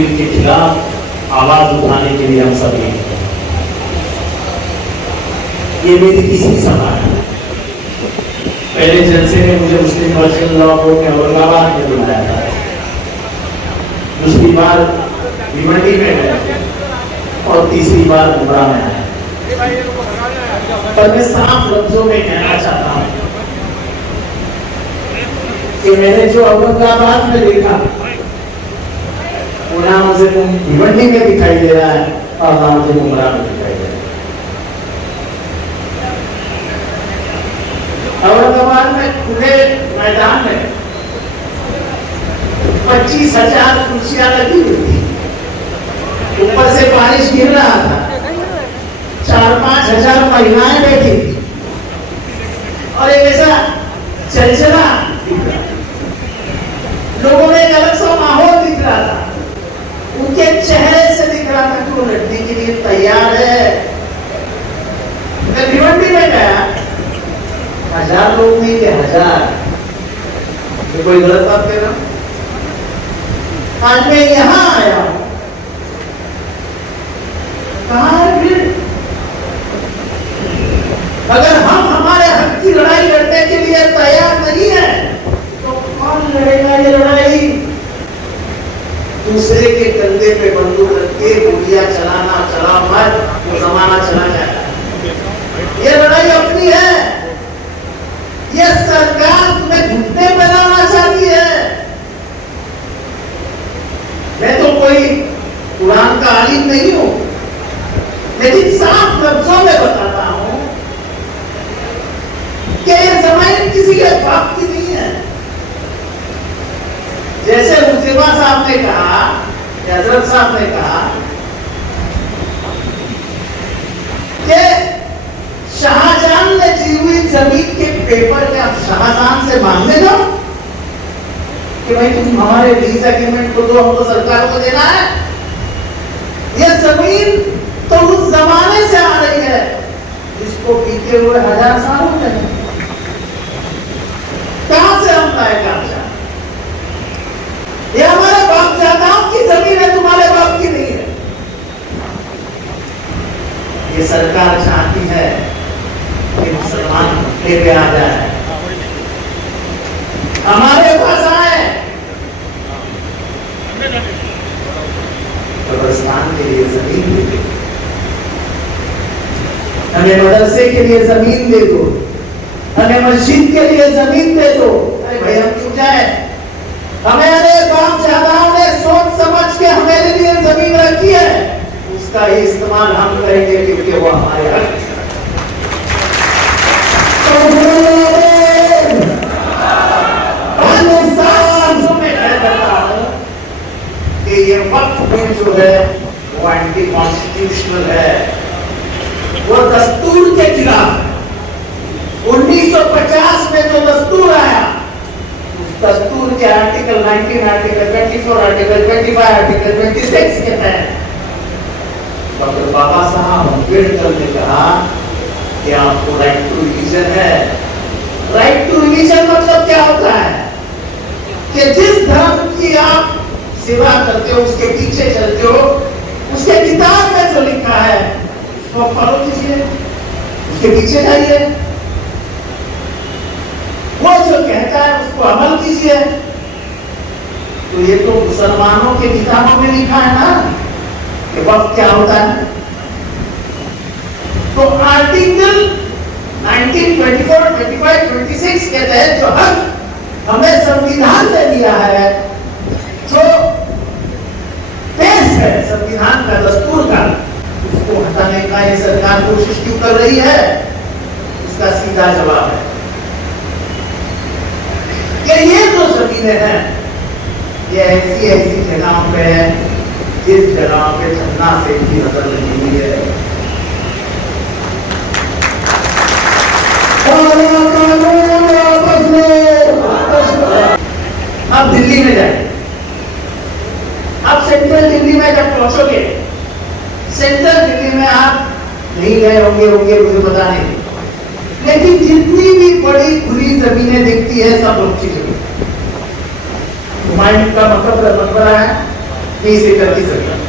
Bill के खिलाफ आवाज उठाने के लिए हम सभी हैं। ये मेरी तीसरी सभा है। पहले जलसे ने मुझे मुस्लिम मर्चेंट लॉ बोर्ड में औरंगाबाद में बुलाया था, दूसरी बार भिवंडी में गए और तीसरी बार मुंब्रा में आया। पर मैं साफ लफ्जों में कहना चाहता हूं कि मैंने जो औरंगाबाद में देखा वो ना मुझे भिवंडी में दिखाई दे रहा है और ना मुझे मुंब्रा में दिखाई दे रहा है। औरंगाबाद में खुले मैदान में 25,000 कुर्सियां लगी हुई थी, ऊपर से बारिश गिर रहा था, 4-5 हजार महिलाएं बैठी थी और एक ऐसा चलचला लोगों में एक अलग सा माहौल दिख रहा था, उनके चेहरे से दिख रहा था कि वो लड़ने के लिए तैयार है। मैं भिवंडी में गया, 1000 लोग नहीं थे, 1000। तो कोई गलत बात कह रहा हूं? आज मैं यहां आया हूं, कहां है भीड़? अगर हम हमारे हक की लड़ाई लड़ने के लिए तैयार नहीं है तो कौन लड़ेगा ये लड़ाई? दूसरे के कंधे पे बंदूक रख के गोलियां चलाना, चला मत, वो जमाना चला जाएगा। ये लड़ाई अपनी है। ये सरकार तुम्हें घुटने पे लाना चाहती है। मैं तो कोई कुरान का आलिम नहीं हूं, लेकिन साफ लफ्जों में बताता हूं कि ये जमीन किसी के बाप की नहीं है। जैसे मुर्शिदा साहब ने कहा, हजरत साहब ने कहा कि शाहजहां ने दी हुई जमीन के पेपर में आप शाहजहां से मांगने जाओ कि भाई तुम हमारे लीज एग्रीमेंट को दो, हमको सरकार को देना है। यह जमीन तो उस जमाने से आ रही है जिसको बीते हुए 1000 साल हो गए। कहां से हम लाए कब्जा? ये हमारे बाप दादाओं की जमीन है, तुम्हारे बाप की नहीं है। ये सरकार चाहती है कि मुसलमान घुटने पे आ जाए, हमारे पास आए, कब्रिस्तान के लिए जमीन दे दो, हमें मदरसे के लिए जमीन दे दो, हमें मस्जिद के लिए जमीन दे दो। अरे भाई हम क्यों जाए? हमारे बाप दादाओं ने सोच समझ के हमारे लिए जमीन रखी है, उसका ही इस्तेमाल हम करेंगे क्योंकि वो हमारे हक है। कि ये वक्फ बिल जो है वो एंटी कॉन्स्टिट्यूशनल है, वो दस्तूर के खिलाफ है। 1950 में जो दस्तूर आया, उस दस्तूर के आर्टिकल 19, आर्टिकल 24, आर्टिकल 25, आर्टिकल 26 के तहत डॉक्टर बाबा साहब अम्बेडकर ने कहा कि आपको राइट टू रिलीजन है। राइट टू रिलीजन मतलब क्या होता है कि जिस धर्म की आप सेवा करते हो, उसके पीछे चलते हो, उसके किताब में जो लिखा है उसको फॉलो कीजिए, उसके पीछे जाइए, वो जो कहता है उसको अमल कीजिए। तो ये तो मुसलमानों के किताबों में लिखा है ना कि वक्त क्या होता है। तो आर्टिकल 19, 24, 25, 26 के तहत जो हक हमें संविधान ने दिया है, जो पेश है संविधान का, दस्तूर का, उसको हटाने का ये सरकार कोशिश क्यों कर रही है? इसका सीधा जवाब है कि ये जो जमीनें हैं ये ऐसी जगहों पे है जिस जगह पे झरना से भी नजर लगी हुई है। अब दिल्ली में जाए, अब सेंट्रल दिल्ली में जब पहुंचोगे, सेंट्रल दिल्ली में आप नहीं गए होंगे मुझे पता नहीं, लेकिन जितनी भी बड़ी खुली जमीनें दिखती है सब लोग की जमीन। हुमायूं का मकबरा है, 20 एकड़ की जमीन।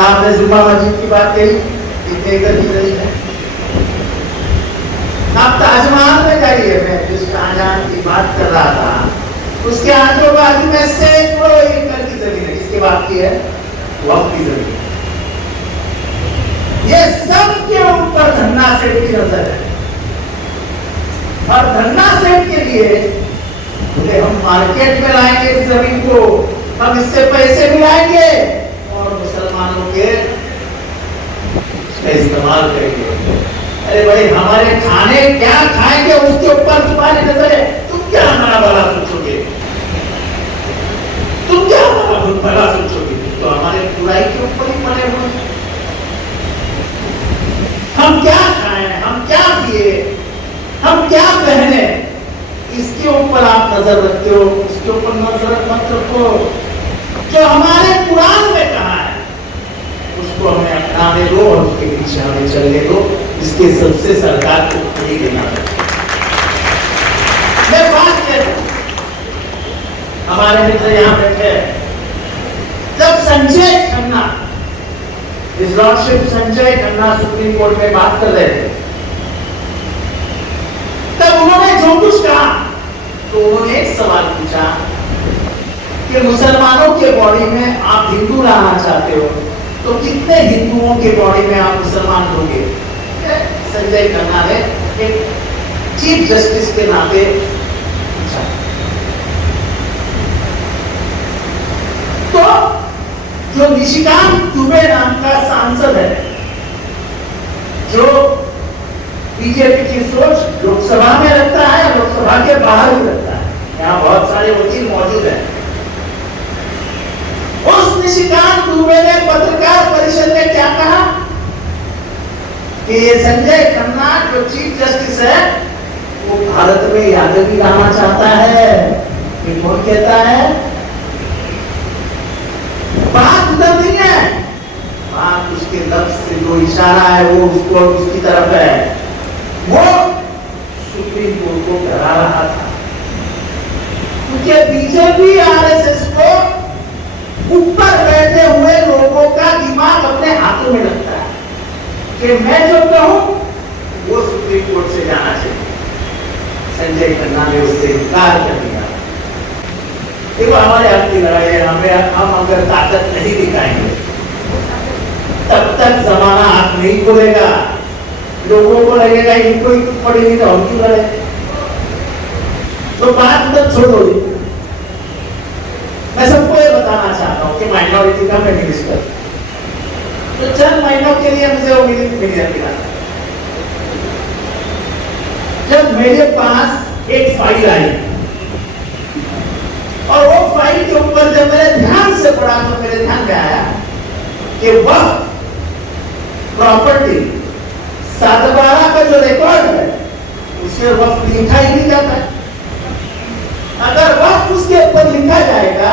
आपने जुम्मा मस्जिद की बात कही, कितने एकड़ की जमीन है? आप ताजमहल में जाइए, मैं जिस शाहजहां की बात कर रहा था उसके आजू बाजू में सैकड़ों एकड़ की जमीन है। किसकी बात की है? वक्फ की जमीन। ये सब के ऊपर धन्ना सेठ की नजर है, और धन्ना सेठ के लिए बोले हम मार्केट में लाएंगे इस जमीन को, हम इससे पैसे भी लाएंगे और मुसलमानों के इस्तेमाल करेंगे। अरे भाई, हमारे खाने क्या खाएंगे उसके ऊपर तुम्हारी नजर है। तुम क्या हमारा भला सोचोगे? तुम क्या हमारा भला सोचोगे? तो हमारे बुराई के ऊपर ही पड़े हुए। हम क्या खाएं, हम क्या पिए, हम क्या पहने, इसके ऊपर आप नजर रखते हो, उसके ऊपर नजर मत रखो। जो हमारे कुरान में कहा है उसको हमें अपनाने दो और उसके पीछे हमें चलने दो। इसके सबसे सरकार को नहीं देना। मैं बात कह रहा हूं, हमारे मित्र यहां बैठे, जब संजय खन्ना, इस lordship Sanjay Khanna supreme court में बात कर रहे थे, तब उन्होंने जो कुछ कहा, तो उन्होंने एक सवाल पूछा कि मुसलमानों के बॉडी में आप हिंदू लाना चाहते हो तो कितने हिंदुओं के बॉडी में आप मुसलमान होंगे? संजय खन्ना ने एक चीफ जस्टिस के नाते पूछा। तो जो निशिकांत दुबे नाम का सांसद है, जो बीजेपी की सोच लोकसभा में रखता है, लोकसभा के बाहर भी रखता है, यहाँ बहुत सारे वकील मौजूद हैं, उस निशिकांत दुबे ने पत्रकार परिषद में क्या कहा कि ये संजय खन्ना जो चीफ जस्टिस है वो भारत में यादवी लाना चाहता है। ये कौन कहता है? बात उधर नहीं है, बात उसके लफ्ज से जो इशारा है वो उसको उसकी तरफ है। वो सुप्रीम कोर्ट को डरा रहा था, क्योंकि बीजेपी आरएसएस को ऊपर बैठे हुए लोगों का दिमाग अपने हाथों में लगता है कि मैं जो कहूं वो सुप्रीम कोर्ट से जाना चाहिए। संजय खन्ना ने उससे इनकार कर दिया। देखो, हमारे हक की लड़ाई है, हम अगर ताकत नहीं दिखाएंगे तब तक जमाना हाथ नहीं खोलेगा। लोगों को लगेगा इनको ही कुछ पड़ेगी तो हम क्यों लड़े। तो बात तक छोड़ो। मैं सबको ये बताना चाहता हूँ कि माइनॉरिटी का मैं मिनिस्टर, तो चंद महीनों के लिए मुझे वो मीडिया मिला। जब मेरे पास एक फाइल आई और वो फाइल के ऊपर जब मैंने ध्यान से पढ़ा तो मेरे ध्यान में आया कि वह प्रॉपर्टी 7/12 का जो रिकॉर्ड है उसमें वक्त लिखा ही नहीं जाता है। अगर वक्त उसके ऊपर लिखा जाएगा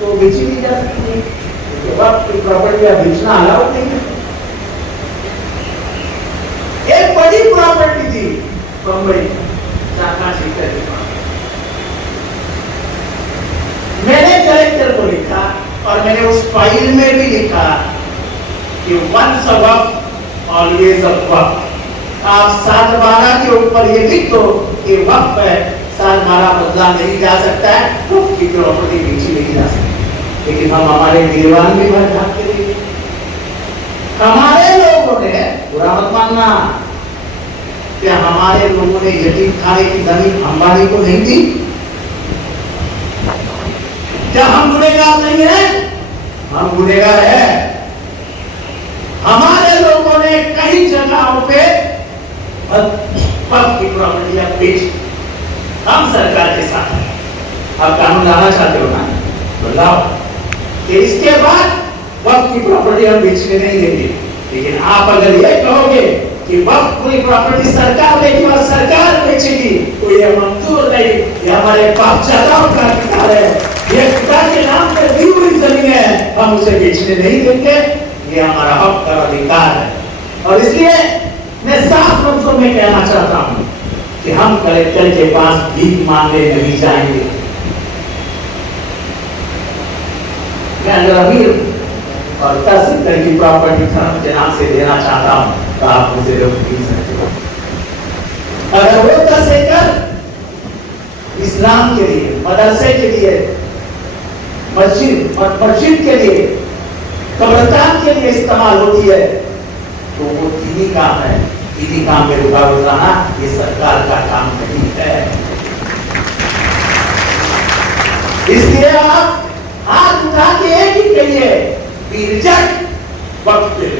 तो बेची नहीं जा सकती, तो वक्त की प्रॉपर्टी का बेचना अलाउड नहीं है। एक बड़ी प्रॉपर्टी थी बंबई, शाखा क्षेत्र के पास। मैंने कलेक्टर को लिखा और मैंने उस फाइल में भी लिखा कि वंस अ वक्त ऑलवेज अ वक्त। आप 7/12 के ऊपर ये लिख दो कि वक्त है, 7/12 बदला नहीं जा सकता है, वक्त की प्रॉपर्टी बेची नहीं जा सकती। लेकिन हम हमारे गिरवान भी भर भाग के लिए हमारे लोगों ने, बुरा मत मानना, क्या हमारे लोगों ने यतीम खाने की जमीन अंबानी को नहीं दी? क्या हम गुनहगार नहीं है? हम गुनहगार है। हमारे लोगों ने कई जगहों पे वक्त की प्रॉपर्टियां बेची। हम सरकार के साथ हैं। आप कानून लाना चाहते हो ना, बताओ कि इसके बाद वक्त की प्रॉपर्टी हम बेचने नहीं देंगे। लेकिन आप अगर ये कहोगे कि वक्त कोई प्रॉपर्टी सरकार देगी और सरकार बेचेगी तो ये मंजूर नहीं, ये हमारे बाप दादाओं का अधिकार है, ये खुदा के नाम पर दी हुई जमीन है, हम उसे बेचने नहीं देंगे। ये हमारा हक और अधिकार है। और इसलिए मैं साफ लफ्जों में कहना चाहता हूं कि हम कलेक्टर के पास भीख मांगने नहीं जाएंगे। मैं अगर अमीर और 10 एकड़ की प्रॉपर्टी धर्म के नाम से देना चाहता हूं तो आप मुझे रोक नहीं सकते हो। अगर वो 10 एकड़ इस्लाम के लिए, मदरसे के लिए, मस्जिद के लिए, कब्रिस्तान के लिए इस्तेमाल होती है तो वो दीनी काम है। दीनी काम में रुकावट लाना ये सरकार का काम नहीं है। इसलिए आप हाथ उठा के एक ही कहिए, we reject वक्फ बिल।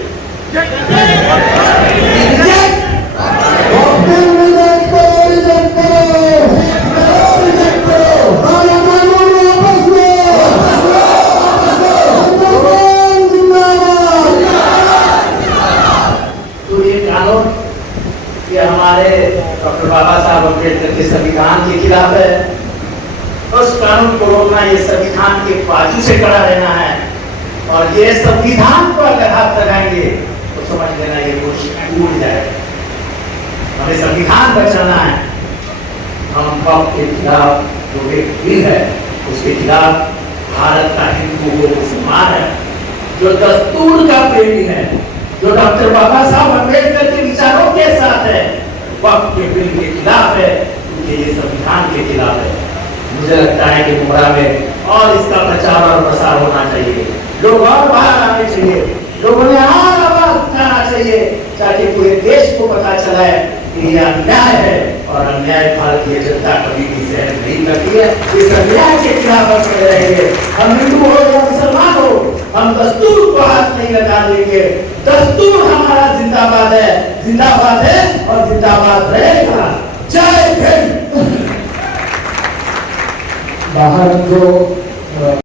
तो ये कानून ये हमारे डॉक्टर बाबा साहब अम्बेडकर के संविधान के खिलाफ है। उस कानून को रोकना ये संविधान के बाजू से खड़ा रहना है। और ये संविधान को अगर हाथ लगाएंगे तो समझ लेना ये कोशिश टूट जाएगा। हमें संविधान बचाना है। हम वक्फ के खिलाफ जो एक बिल है उसके खिलाफ भारत का हिंदू वो मुसलमान है जो दस्तूर का प्रेमी है, जो डॉक्टर बाबा साहब अम्बेडकर के विचारों के साथ है, वक्फ के बिल के खिलाफ है, क्योंकि ये संविधान के खिलाफ है। मुझे लगता है कि मुमरा में और इसका प्रचार और प्रसार होना चाहिए। लोग और बाहर आने चाहिए, लोगों ने और आवाज उठाना चाहिए ताकि पूरे देश को पता चला है कि यह अन्याय है और अन्याय भारतीय जनता कभी भी सहन नहीं करती है। इस अन्याय के खिलाफ हम खड़े रहेंगे। हम हिंदू हो या मुसलमान हो, हम दस्तूर को हाथ नहीं लगा देंगे। दस्तूर हमारा जिंदाबाद है और जिंदाबाद रहेगा। जय हिंद। बाहर जो